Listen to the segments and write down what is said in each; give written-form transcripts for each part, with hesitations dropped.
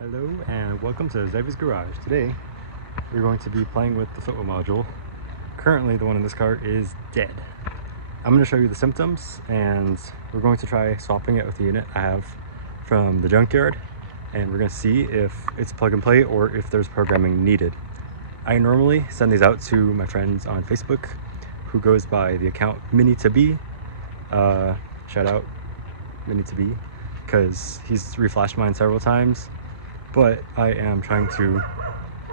Hello and welcome to Zyva's Garage. Today we're going to be playing with the Footwell module. Currently the one in this car is dead. I'm going to show you the symptoms and we're going to try swapping it with the unit I have from the junkyard, and we're going to see if it's plug and play or if there's programming needed. I normally send these out to my friends on Facebook who goes by the account Mini2B. Shout out Mini2B because he's reflashed mine several times. But I am trying to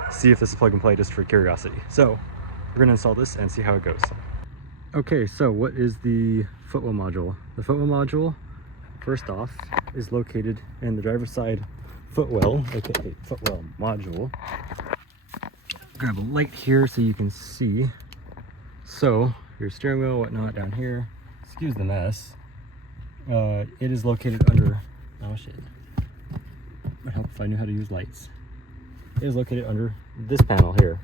see if this is plug and play just for curiosity. So we're going to install this and see how it goes. Okay, so what is the Footwell module? The Footwell module, first off, is located in the driver's side Footwell, aka Footwell module. Grab a light here so you can see. So your steering wheel, whatnot down here. Excuse the mess. It is located under, oh shit. Would help if I knew how to use lights. It is located under this panel here.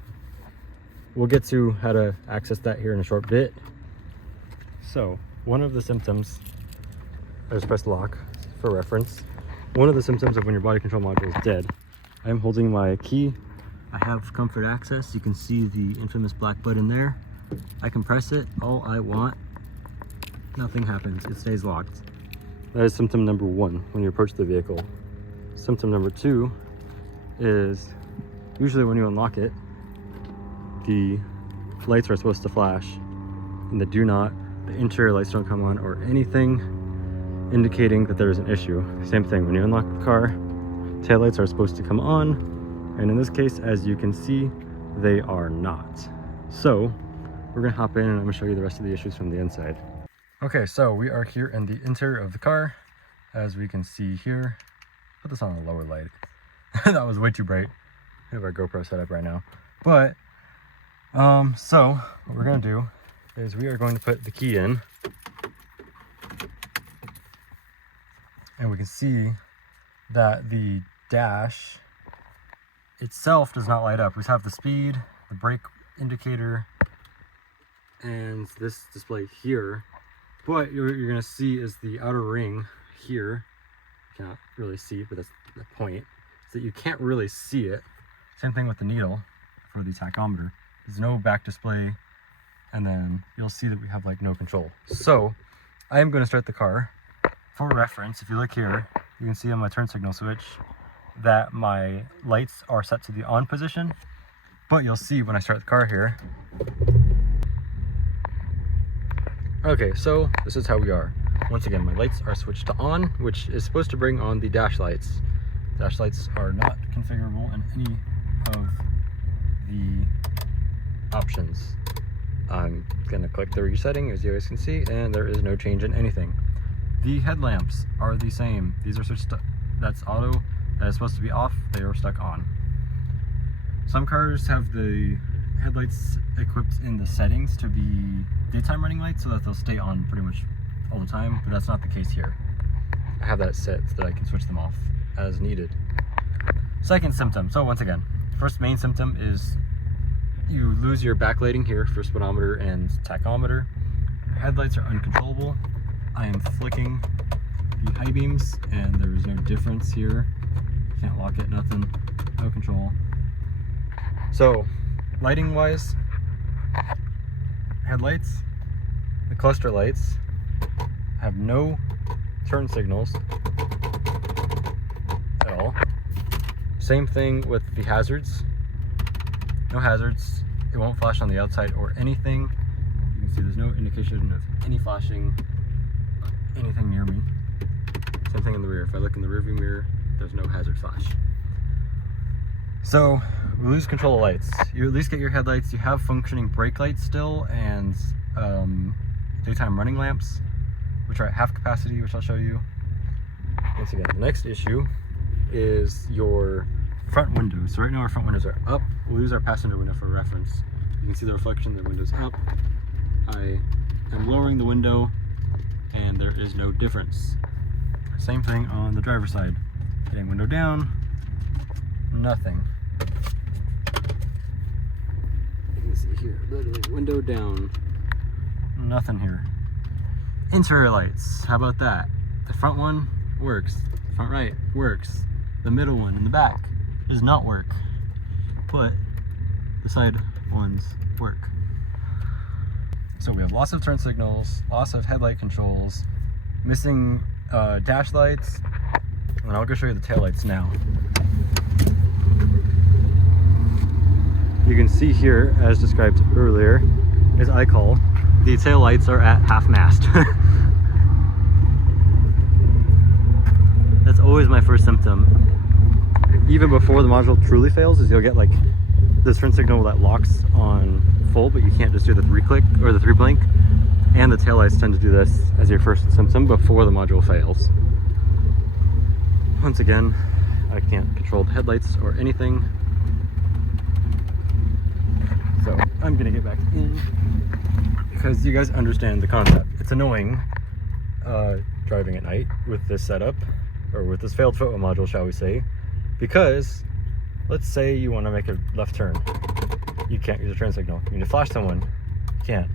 We'll get to how to access that here in a short bit. So one of the symptoms, I just pressed lock for reference. One of the symptoms of when your body control module is dead, I'm holding my key. I have comfort access. You can see the infamous black button there. I can press it all I want. Nothing happens. It stays locked. That is symptom number one when you approach the vehicle. Symptom number two is usually when you unlock it, the lights are supposed to flash and they do not. The interior lights don't come on or anything indicating that there is an issue. Same thing, when you unlock the car, taillights are supposed to come on, and in this case, as you can see, they are not. So we're gonna hop in and I'm gonna show you the rest of the issues from the inside. Okay, so we are here in the interior of the car. As we can see here, put this on a lower light. That was way too bright. We have our GoPro set up right now. But, so what we're gonna do is we are going to put the key in. And we can see that the dash itself does not light up. We have the speed, the brake indicator, and this display here. But you're gonna see is the outer ring here. You cannot really see, but that's the point, is that you can't really see it. Same thing with the needle for the tachometer. There's no back display, and then you'll see that we have like no control. So I am going to start the car. For reference, if you look here, you can see on my turn signal switch that my lights are set to the on position, but you'll see when I start the car here. Okay, so this is how we are. Once again, my lights are switched to on, which is supposed to bring on the dash lights. Dash lights are not configurable in any of the options. I'm gonna click the resetting, as you guys can see, and there is no change in anything. The headlamps are the same. These are switched to, that's auto, that is supposed to be off, they are stuck on. Some cars have the headlights equipped in the settings to be daytime running lights so that they'll stay on pretty much all the time, but that's not the case here. I have that set so that I can switch them off as needed. Second symptom, so once again, first main symptom is you lose your backlighting here for speedometer and tachometer. Your headlights are uncontrollable. I am flicking the high beams and there is no difference here. Can't lock it, nothing, no control. So lighting wise, headlights, the cluster lights have no turn signals at all. Same thing with the hazards. No hazards. It won't flash on the outside or anything. You can see there's no indication of any flashing, anything near me. Same thing in the rear. If I look in the rearview mirror, there's no hazard flash. So we lose control of lights. You at least get your headlights. You have functioning brake lights still and daytime running lamps, which are at half capacity, which I'll show you. Once again, the next issue is your front windows. So right now our front windows are up. We'll use our passenger window for reference. You can see the reflection, the window's up. I am lowering the window and there is no difference. Same thing on the driver's side. Getting window down, nothing. You can see here, literally window down, nothing here. Interior lights, how about that? The front one works, the front right works. The middle one in the back does not work, but the side ones work. So we have lots of turn signals, lots of headlight controls, missing dash lights, and I'll go show you the tail lights now. You can see here, as described earlier, as I call, the tail lights are at half mast. That's always my first symptom. Even before the module truly fails, is you'll get like this turn signal that locks on full, but you can't just do the 3-click or the 3-blink. And the taillights tend to do this as your first symptom before the module fails. Once again, I can't control the headlights or anything. So I'm gonna get back in because you guys understand the concept. It's annoying driving at night with this setup, or with this failed Footwell module, shall we say, because let's say you want to make a left turn. You can't use a turn signal. You need to flash someone. You can't.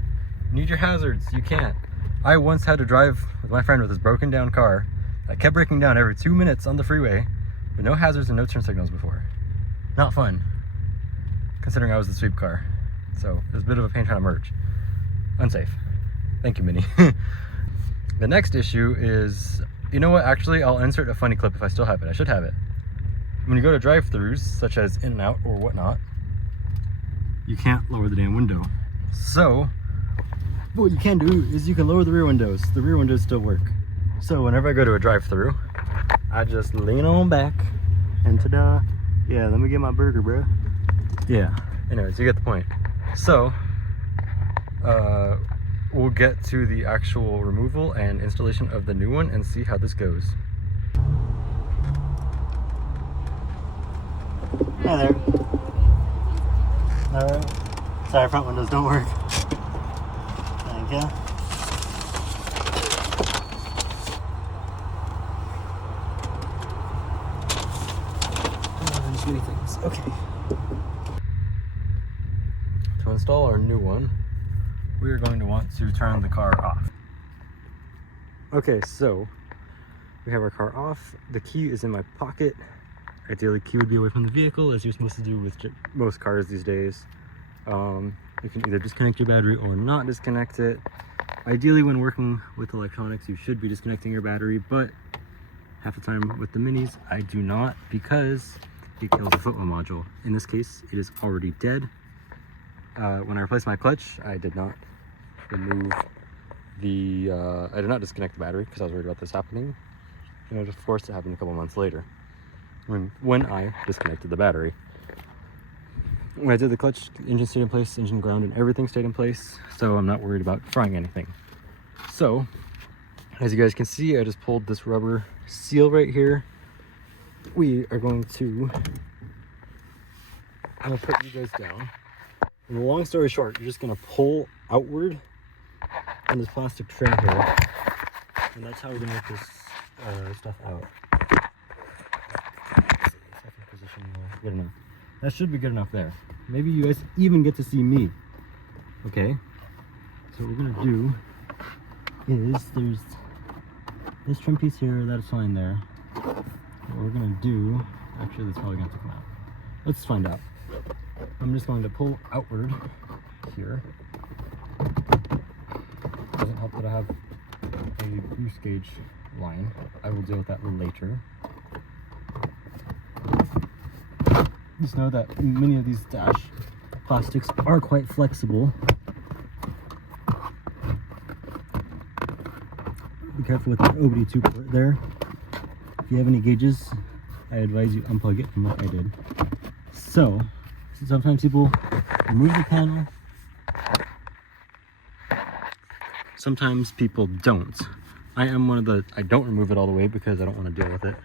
You need your hazards. You can't. I once had to drive with my friend with his broken down car that kept breaking down every 2 minutes on the freeway with no hazards and no turn signals before. Not fun, considering I was the sweep car. So it was a bit of a pain trying to merge. Unsafe. Thank you, Minnie. The next issue is, you know what, actually I'll insert a funny clip if I still have it. I should have it. When you go to drive-thrus, such as In-N-Out or whatnot, you can't lower the damn window. So what you can do is you can lower the rear windows. The rear windows still work. So whenever I go to a drive-thru, I just lean on back and ta-da. Yeah, let me get my burger, bro. Yeah, anyways, you get the point. So we'll get to the actual removal and installation of the new one and see how this goes. Hi there. Alright. Sorry, front windows don't work. Thank you. Oh, there's many things. Okay. To install our new one, we are going to want to turn the car off. Okay, so we have our car off. The key is in my pocket. Ideally, key would be away from the vehicle, as you're supposed to do with most cars these days. You can either disconnect your battery or not disconnect it. Ideally, when working with electronics, you should be disconnecting your battery, but half the time with the minis, I do not, because it kills the Footwell module. In this case, it is already dead. When I replaced my clutch, I did not remove the, I did not disconnect the battery because I was worried about this happening. And of course, it happened a couple months later when I disconnected the battery. When I did the clutch, the engine stayed in place, engine ground and everything stayed in place, so I'm not worried about frying anything. So, as you guys can see, I just pulled this rubber seal right here. We are going to, I'm gonna put you guys down. And long story short, you're just gonna pull outward on this plastic trim here, and that's how we're gonna get this stuff out. Position, good enough. That should be good enough there. Maybe you guys even get to see me. Okay. So what we're gonna do is there's this trim piece here, that's fine there. What we're gonna do, actually that's probably gonna have to come out. Let's find out. I'm just going to pull outward here. Doesn't help that I have a boost gauge line. I will deal with that later. Just know that many of these dash plastics are quite flexible. Be careful with the OBD2 port there. If you have any gauges, I advise you unplug it from what I did. So, sometimes people remove the panel. Sometimes people don't. I am one of the, I don't remove it all the way because I don't want to deal with it.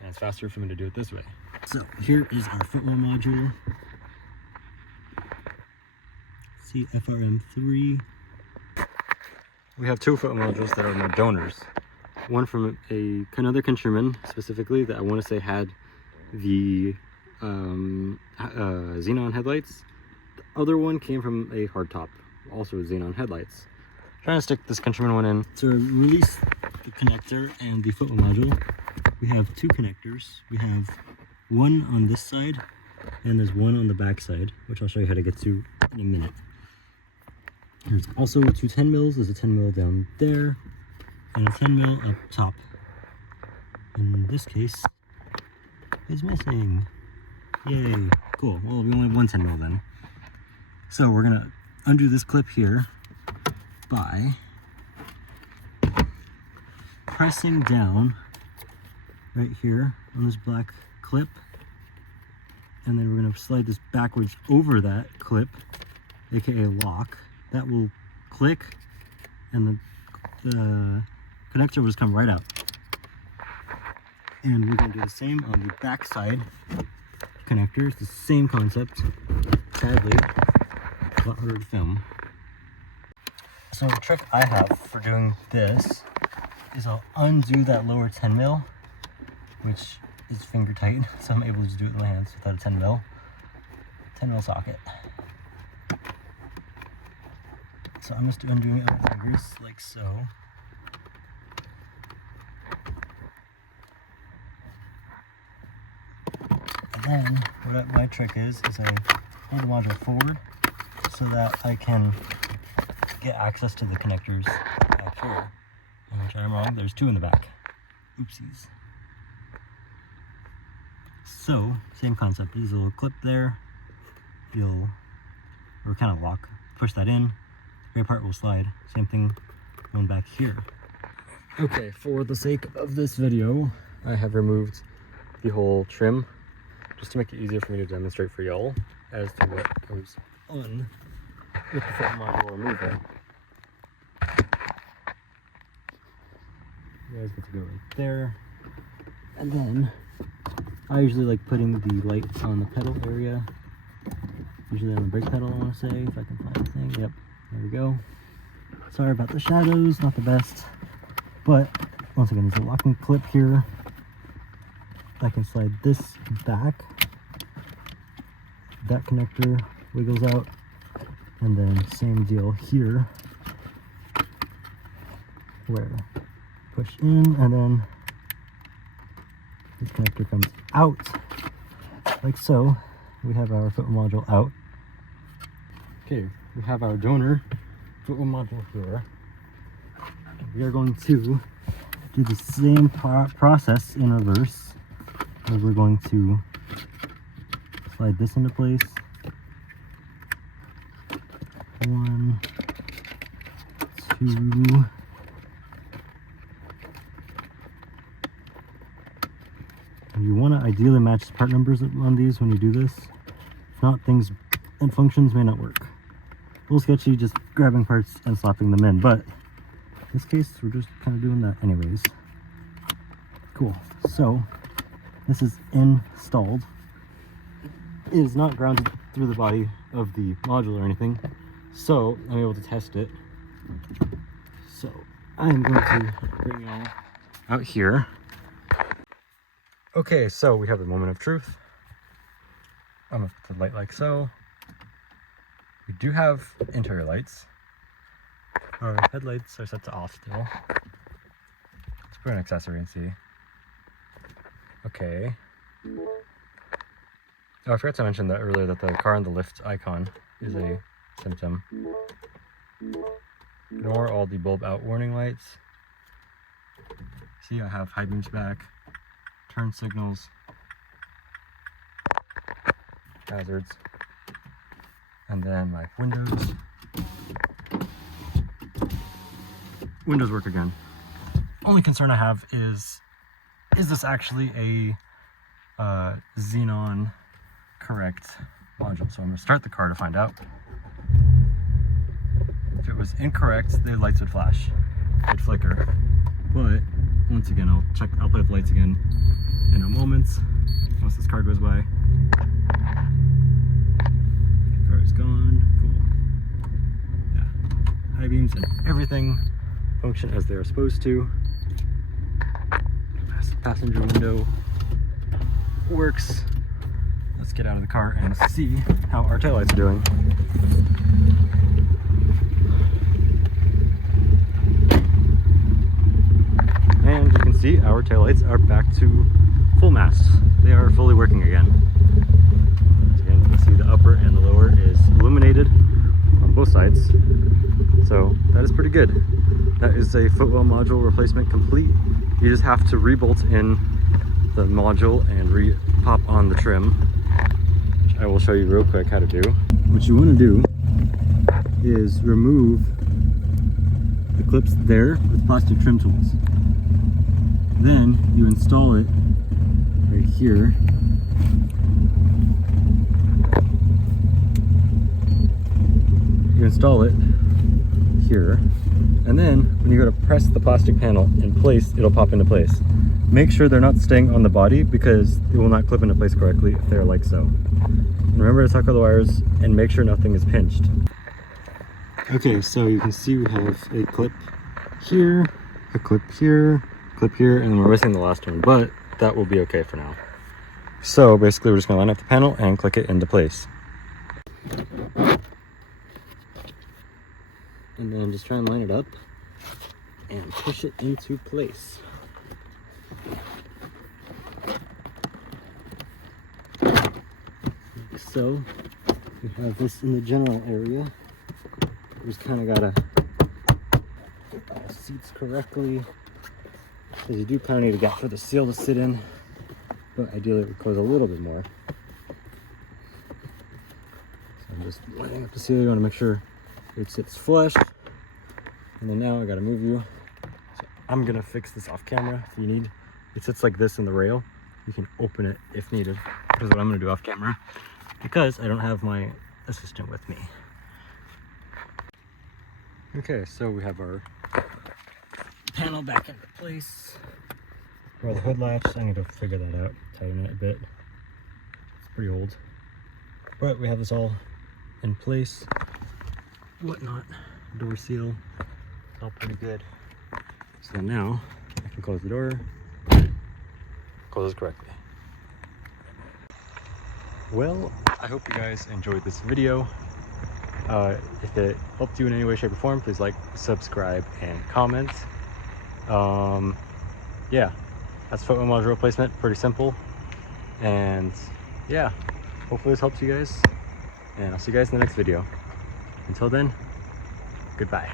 And it's faster for me to do it this way. So here is our Footwell module. See FRM 3. We have two Footwell modules that are my donors. One from another countryman specifically that I want to say had the xenon headlights. The other one came from a hardtop, also with xenon headlights. Trying to stick this countryman one in to release the connector and the Footwell module. we have two connectors. We have one on this side and there's one on the back side, which I'll show you how to get to in a minute. There's also two 10 mils. There's a 10 mil down there and a 10 mil up top. In this case, it's missing. Yay, cool. Well, we only have one 10 mil then. So we're gonna undo this clip here by pressing down right here on this black clip, and then we're going to slide this backwards over that clip, aka lock. That will click and the connector will just come right out. And we're going to do the same on the back side connector. It's the same concept, sadly a lot harder to film. So the trick I have for doing this is I'll undo that lower 10 mil, which is finger tight, so I'm able to do it with my hands without a 10 mil socket. So I'm just undoing it with my fingers, like so. And then what my trick is I hold the module forward so that I can get access to the connectors back here. And which I'm wrong, there's two in the back. Oopsies. So, same concept. There's a little clip there. Or kind of lock. Push that in. The gray part will slide. Same thing going back here. Okay, for the sake of this video, I have removed the whole trim just to make it easier for me to demonstrate for y'all as to what goes on with the foot module removal. You guys get to go right there. And then I usually like putting the light on the pedal area. Usually on the brake pedal, I want to say, if I can find the thing. Yep, there we go. Sorry about the shadows, not the best. But once again, there's a locking clip here. I can slide this back. That connector wiggles out. And then same deal here, where push in and then this connector comes out like so. We have our Footwell module out. Okay, we have our donor Footwell module here. We are going to do the same process in reverse, where we're going to slide this into place. 1, 2. You want to ideally match the part numbers on these when you do this. If not, things and functions may not work. A little sketchy just grabbing parts and slapping them in, but in this case, we're just kind of doing that anyways. Cool. So, this is installed. It is not grounded through the body of the module or anything, so I'm able to test it. So, I'm going to bring y'all out here. Okay, so we have the moment of truth. I'm gonna put the light like so. We do have interior lights. Our headlights are set to off still. Let's put an accessory and see. Okay. Oh, I forgot to mention that earlier, that the car on the lift icon is a symptom. Ignore all the bulb out warning lights. See, I have high beams back, turn signals, hazards, and then my windows. Windows work again. Only concern I have is this actually a xenon correct module? So I'm going to start the car to find out. If it was incorrect, the lights would flash. It'd flicker. But once again, I'll play with the lights again in a moment once this car goes by. The car is gone. Cool. Yeah. High beams and everything function as they're supposed to. Passenger window works. Let's get out of the car and see how our taillights are doing. And you can see, our taillights are back to full mast. They are fully working again. Again, you can see the upper and the lower is illuminated on both sides. So that is pretty good. That is a Footwell module replacement complete. You just have to rebolt in the module and re-pop on the trim, which I will show you real quick how to do. What you want to do is remove the clips there with plastic trim tools. Then you install it right here. You install it here, and then when you go to press the plastic panel in place, it'll pop into place. Make sure they're not staying on the body because it will not clip into place correctly if they're like so. And remember to tuck all the wires and make sure nothing is pinched. Okay, so you can see we have a clip here, a clip here, and we're missing the last one, but that will be okay for now. So basically we're just gonna line up the panel and click it into place. And then just try and line it up and push it into place. Like so. We have this in the general area. We just kind of gotta get the seats correctly, because you do kind of need a gap for the seal to sit in, but ideally it would close a little bit more. So I'm just lining up the seal. You want to make sure it sits flush. And then now I gotta move you. So I'm gonna fix this off camera if you need. It sits like this in the rail. You can open it if needed. Here's what I'm gonna do off camera, because I don't have my assistant with me. Okay, so we have our panel back into place. For the hood latch, I need to figure that out, tighten it a bit. It's pretty old. But we have this all in place. Whatnot, door seal, it's all pretty good. So then now I can close the door, close it correctly. Well, I hope you guys enjoyed this video. If it helped you in any way, shape, or form, please like, subscribe, and comment. Yeah, that's Footwell module replacement, pretty simple. And yeah, hopefully this helps you guys, and I'll see you guys in the next video. Until then, goodbye.